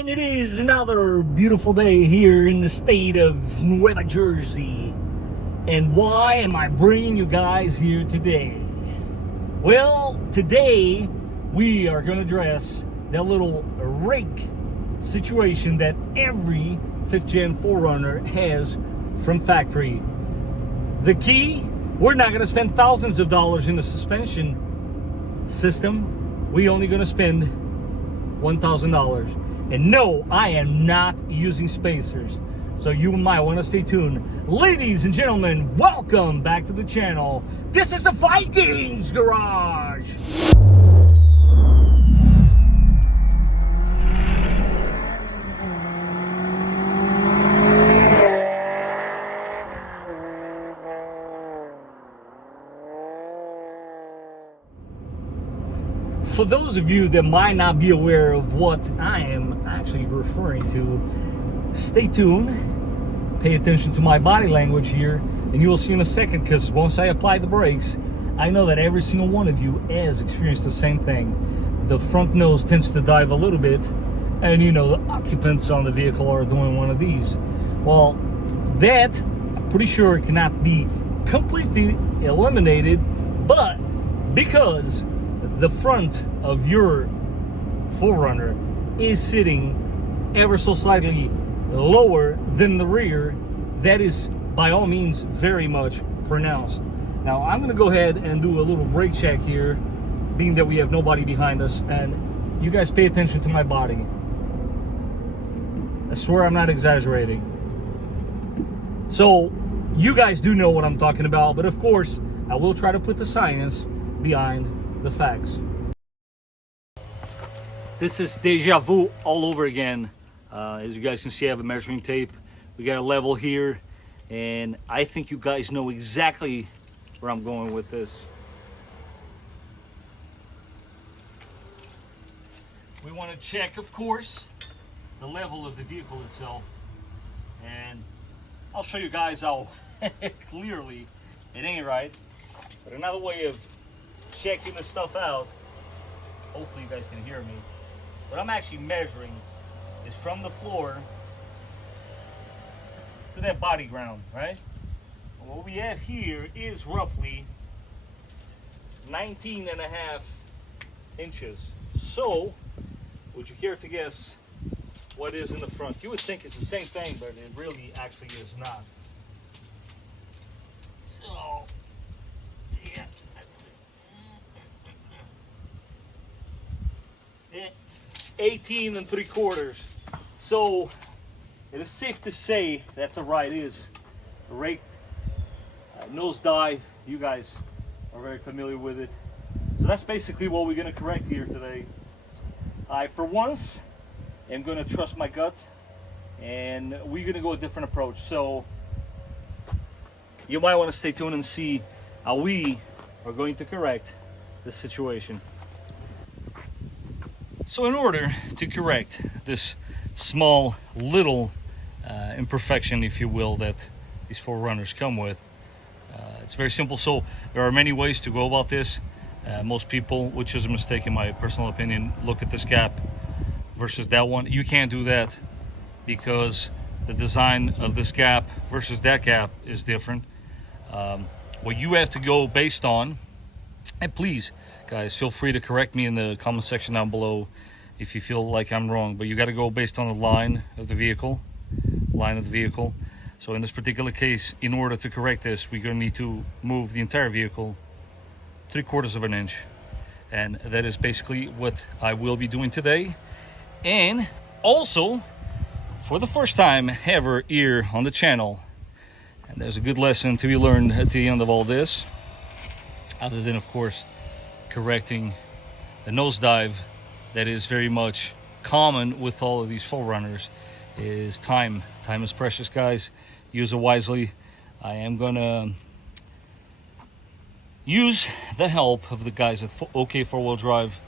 And it is another beautiful day here in the state of New Jersey. And why am I bringing you guys here today? Well, today we are going to address that little rake situation that every 5th gen 4Runner has from factory. The key, we're not going to spend thousands of dollars in the suspension system. We're only going to spend $1,000. And no, I am not using spacers, so you might want to stay tuned. Ladies and gentlemen, welcome back to the channel. This is the Vikings Garage. For those of you that might not be aware of what I am actually referring to, stay tuned, pay attention to my body language here, and you will see in a second, because once I apply the brakes, I know that every single one of you has experienced the same thing. The front nose tends to dive a little bit, and you know the occupants on the vehicle are doing one of these. Well, that, I'm pretty sure, cannot be completely eliminated, but because the front of your 4Runner is sitting ever so slightly lower than the rear, that is by all means very much pronounced. Now I'm going to go ahead and do a little brake check here, being that we have nobody behind us, and you guys pay attention to my body. I swear I'm not exaggerating. So you guys do know what I'm talking about, but of course I will try to put the science behind the facts. This is deja vu all over again. As you guys can see, I have a measuring tape. We got a level here, and I think you guys know exactly where I'm going with this. We want to check, of course, the level of the vehicle itself, and I'll show you guys how clearly it ain't right. But another way of checking this stuff out, hopefully you guys can hear me, what I'm actually measuring is from the floor to that body ground, right? What we have here is roughly 19.5 inches. So would you care to guess what is in the front? You would think it's the same thing, but it really actually is not. So yeah, that's it. 18 3/4. So it is safe to say that the ride is raked, nose dive. You guys are very familiar with it. So that's basically what we're going to correct here today. I, for once, am going to trust my gut, and we're going to go a different approach. So you might want to stay tuned and see how we are going to correct this situation. So in order to correct this small little imperfection, if you will, that these 4Runners come with, it's very simple. So there are many ways to go about this. Most people, which is a mistake in my personal opinion, look at this gap versus that one. You can't do that because the design of this gap versus that gap is different. What you have to go based on, and please guys, feel free to correct me in the comment section down below if you feel like I'm wrong, but you got to go based on the line of the vehicle. So in this particular case, in order to correct this, we're going to need to move the entire vehicle 3/4 of an inch, and that is basically what I will be doing today. And also, for the first time ever here on the channel, and there's a good lesson to be learned at the end of all this, other than of course correcting the nosedive that is very much common with all of these 4Runners, is time. Time is precious, guys. Use it wisely. I am gonna use the help of the guys at OK 4-Wheel Drive.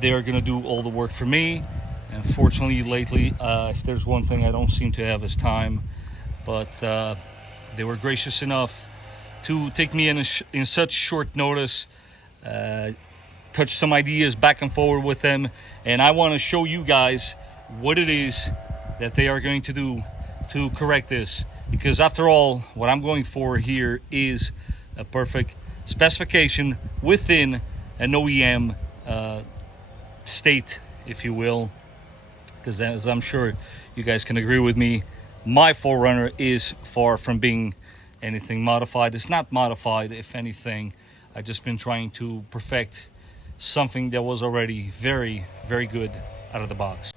They are gonna do all the work for me. And fortunately, lately, if there's one thing I don't seem to have is time, but they were gracious enough to take me in such short notice, touch some ideas back and forward with them, and I want to show you guys what it is that they are going to do to correct this, because after all, what I'm going for here is a perfect specification within an OEM state, if you will, because as I'm sure you guys can agree with me, my 4Runner is far from being anything modified. It's not modified, if anything. I've just been trying to perfect something that was already very, very good out of the box.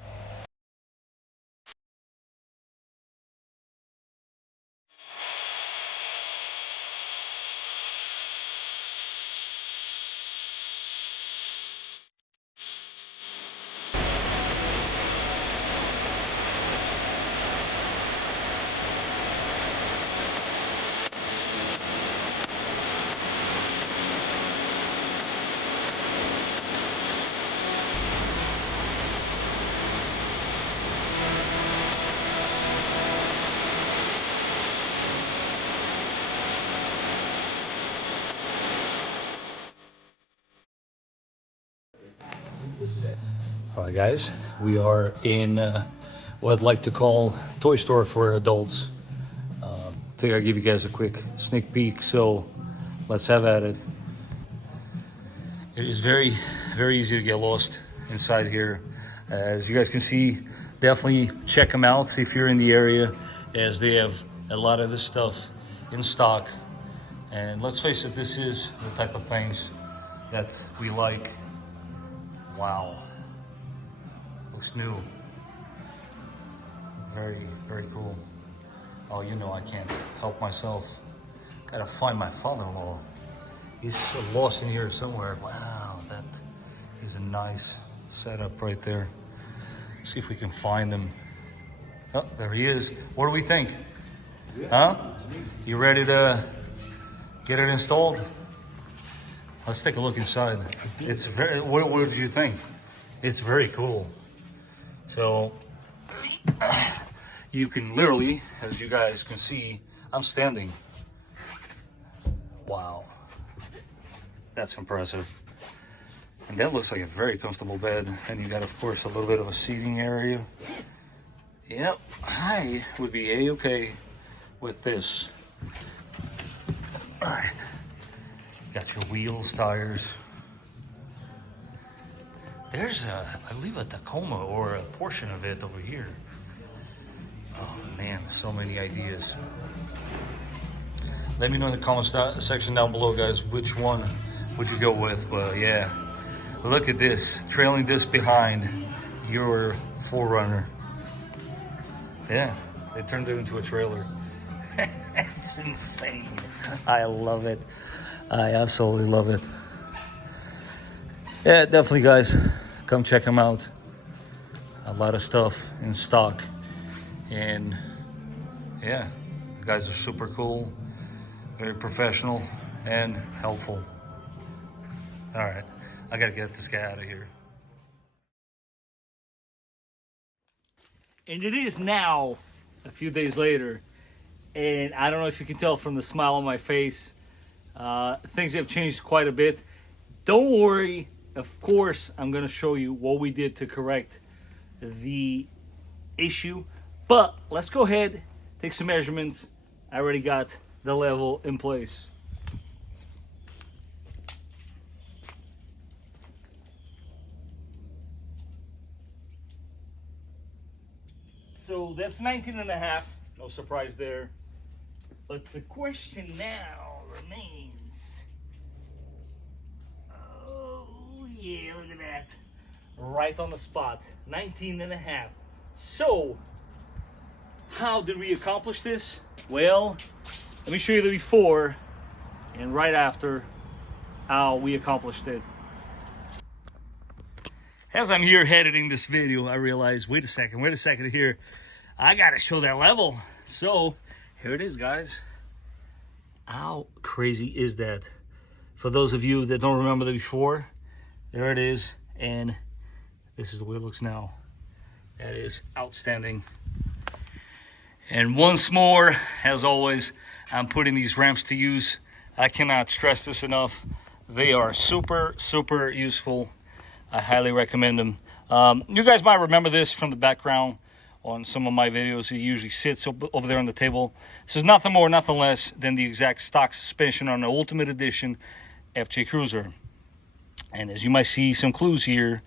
All right, guys, we are in what I'd like to call toy store for adults. Figure I'll give you guys a quick sneak peek, so let's have at it. It is very, very easy to get lost inside here. As you guys can see, definitely check them out if you're in the area, as they have a lot of this stuff in stock. And let's face it, this is the type of things that we like. Wow. Looks new. Very, very cool. Oh, you know I can't help myself. Gotta find my father-in-law. He's so lost in here somewhere. Wow, that is a nice setup right there. See if we can find him. Oh, there he is. What do we think? Huh? You ready to get it installed? Let's take a look inside. It's very, what did you think? It's very cool. So, you can literally, as you guys can see, I'm standing. Wow. That's impressive. And that looks like a very comfortable bed. And you got, of course, a little bit of a seating area. Yep, I would be a-okay with this. All right. Got your wheels, tires. There's I believe a Tacoma or a portion of it over here. Oh man, so many ideas. Let me know in the comments section down below, guys, which one would you go with? But yeah, look at this, trailing this behind your 4Runner. Yeah, they turned it into a trailer. It's insane. I love it. I absolutely love it. Yeah, definitely, guys, come check them out. A lot of stuff in stock. And yeah, the guys are super cool, very professional and helpful. All right, I gotta get this guy out of here. And it is now a few days later, and I don't know if you can tell from the smile on my face, things have changed quite a bit. Don't worry, of course, I'm gonna show you what we did to correct the issue, but let's go ahead, take some measurements. I already got the level in place. So that's 19.5, no surprise there. But the question now remains, oh yeah, look at that. Right on the spot, 19.5. So, how did we accomplish this? Well, let me show you the before and right after how we accomplished it. As I'm here editing this video, I realize, wait a second here. I gotta show that level. So, here it is, guys. How crazy is that? For those of you that don't remember the before, there it is. And this is the way it looks now. That is outstanding. And once more, as always, I'm putting these ramps to use. I cannot stress this enough. They are super, super useful. I highly recommend them. You guys might remember this from the background on some of my videos. It usually sits over there on the table. This is nothing more, nothing less than the exact stock suspension on the Ultimate Edition FJ Cruiser. And as you might see some clues here,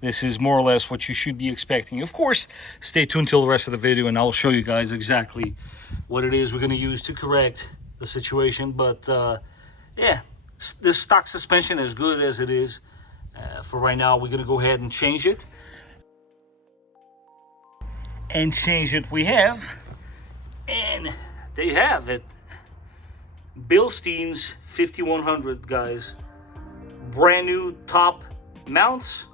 this is more or less what you should be expecting. Of course, stay tuned till the rest of the video and I'll show you guys exactly what it is we're going to use to correct the situation. But yeah, this stock suspension, as good as it is, for right now, we're going to go ahead and change it. And change it we have. And there you have it. Bilstein's 5100, guys. Brand new top mounts.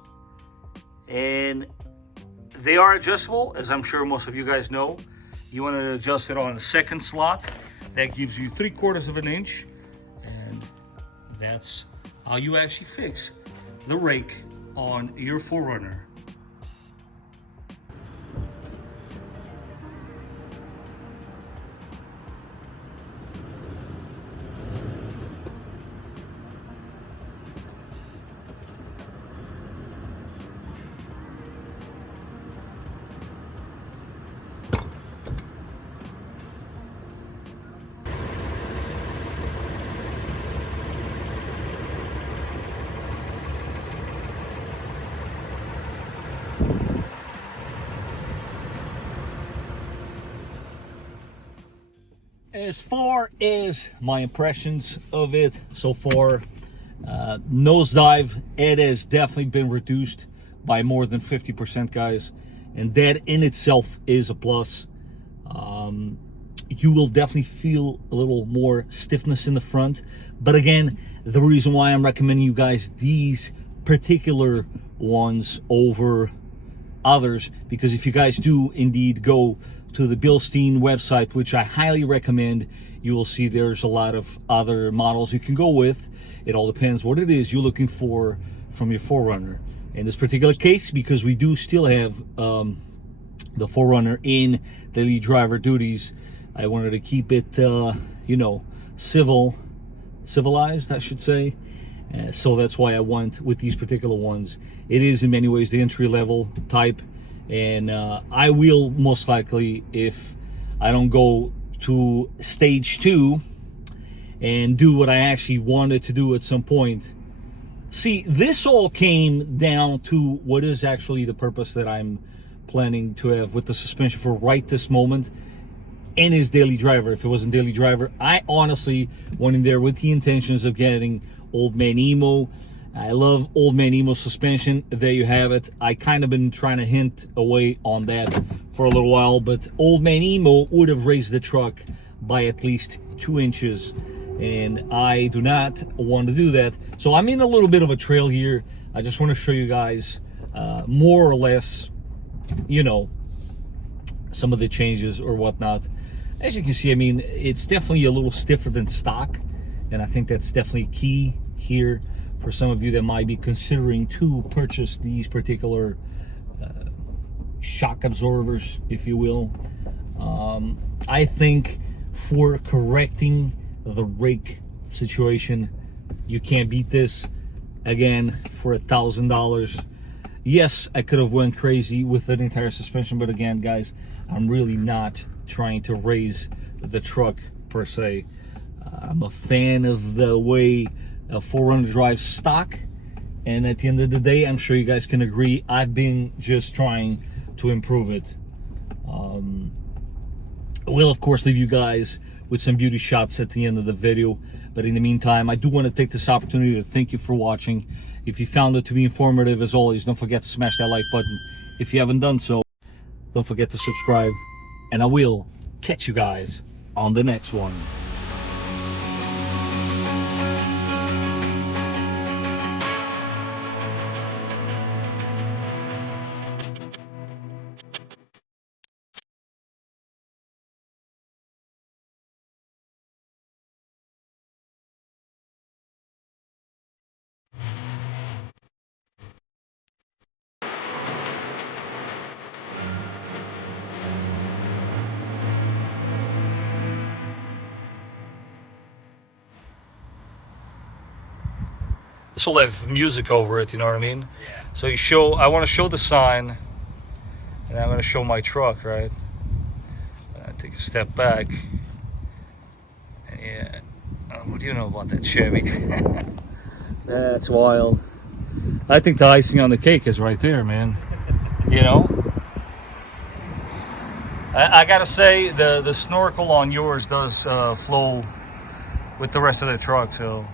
And they are adjustable, as I'm sure most of you guys know. You want to adjust it on the second slot. That gives you 3/4 of an inch. And that's how you actually fix the rake on your 4Runner. As far as my impressions of it so far, nosedive, it has definitely been reduced by more than 50%, guys. And that in itself is a plus. You will definitely feel a little more stiffness in the front. But again, the reason why I'm recommending you guys these particular ones over others, because if you guys do indeed go to the Bilstein website, which I highly recommend, you will see there's a lot of other models you can go with. It all depends what it is you're looking for from your 4Runner. In this particular case, because we do still have the 4Runner in daily driver duties, I wanted to keep it, you know, civilized, I should say. So that's why I went with these particular ones. It is in many ways the entry-level type, and I will most likely, if I don't go to stage 2 and do what I actually wanted to do at some point. See, this all came down to what is actually the purpose that I'm planning to have with the suspension for right this moment, and his daily driver. If it wasn't daily driver, I honestly went in there with the intentions of getting Old Man Emo. I love Old Man Emo suspension. There you have it. I kind of been trying to hint away on that for a little while, but Old Man Emo would have raised the truck by at least 2 inches, and I do not want to do that. So I'm in a little bit of a trail here. I just want to show you guys more or less, you know, some of the changes or whatnot. As you can see, I mean, it's definitely a little stiffer than stock, and I think that's definitely key here for some of you that might be considering to purchase these particular shock absorbers, if you will. I think for correcting the rake situation, you can't beat this. Again, for $1,000. Yes, I could have went crazy with an entire suspension, but again, guys, I'm really not trying to raise the truck per se. I'm a fan of the way a 4Runner drives stock, and at the end of the day, I'm sure you guys can agree, I've been just trying to improve it. We'll of course leave you guys with some beauty shots at the end of the video, but in the meantime, I do want to take this opportunity to thank you for watching. If you found it to be informative, as always, don't forget to smash that like button. If you haven't done so, don't forget to subscribe, and I will catch you guys on the next one. This will have music over it, you know what I mean? Yeah. So I want to show the sign, and I'm going to show my truck, right? I take a step back. And yeah, what do you know about that Chevy? That's wild. I think the icing on the cake is right there, man. You know? I gotta say, the snorkel on yours does flow with the rest of the truck, so